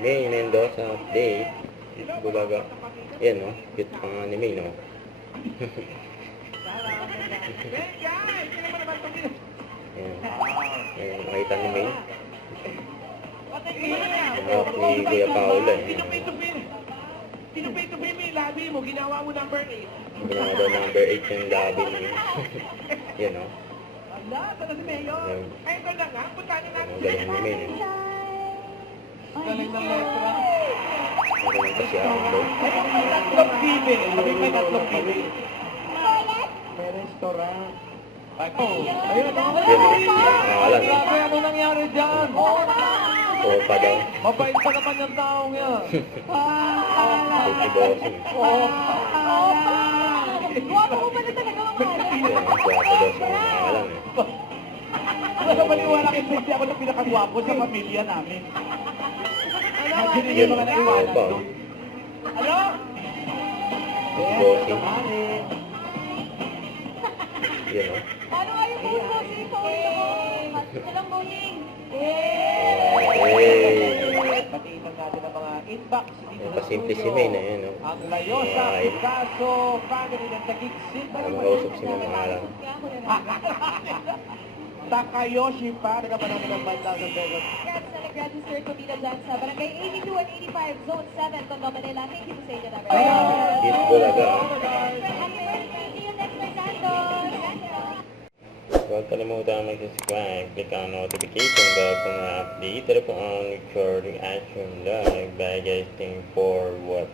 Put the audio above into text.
May Mendoza update. Bulaga. Yan, no? Cute pang ni May, no? Yan. Yan, nakita ni May. Harap ni Kuya Paula, eh. Pinupay-tupay mo yung labi mo, ginawa mo number 8. Ginawa daw number 8 yung labi ni May. Yan, no? Ala, sana si Mayor. Ay, ito na nga, puntanin natin. Ang galing ni May, no? Galing ng letra. Magaling kasi ako, no? Ay, may tatlong bibe. Sabi may tatlong bibe. May restaurant. Ako. Ayun, ako. Yan, no? Yung pangalan, no? Grabe, ano nangyari dyan? Opa daw. Mabait pa naman yung taong yan. Si Bossing. Guwapo ko pa na talaga mga Yan, gwapo daw sa mga pangalan, eh. Ano sa paniwala kay Prince, ako na pinakagwapo sa pamilya namin. Imagine niyo Yan, yung mga naiwanan opa. doon. Ano? Si Bossing. Yan, no? Ano nga yung buong bossing sa ulo ko? Walang bowling. Patiitan natin ang mga inbox dito Yung sa pasimple si studio. May na yan, no? Ang Layosa, Ay. Picasso, family ng Taguig City. Para makausap si Mama Alang. Takayoshi pa, nagkapanami ng banda ng Vegas. Congrats na nag-register ko bilang dyan sa Barangay 82 and 85, Zone 7, Tondo, Manila. Thank you po sa inyo na. Hit Bulaga. See you next time, Santos. Huwag kalimutan mag-subscribe, click ang notification bell kung na-update po ang recording action live by guys for what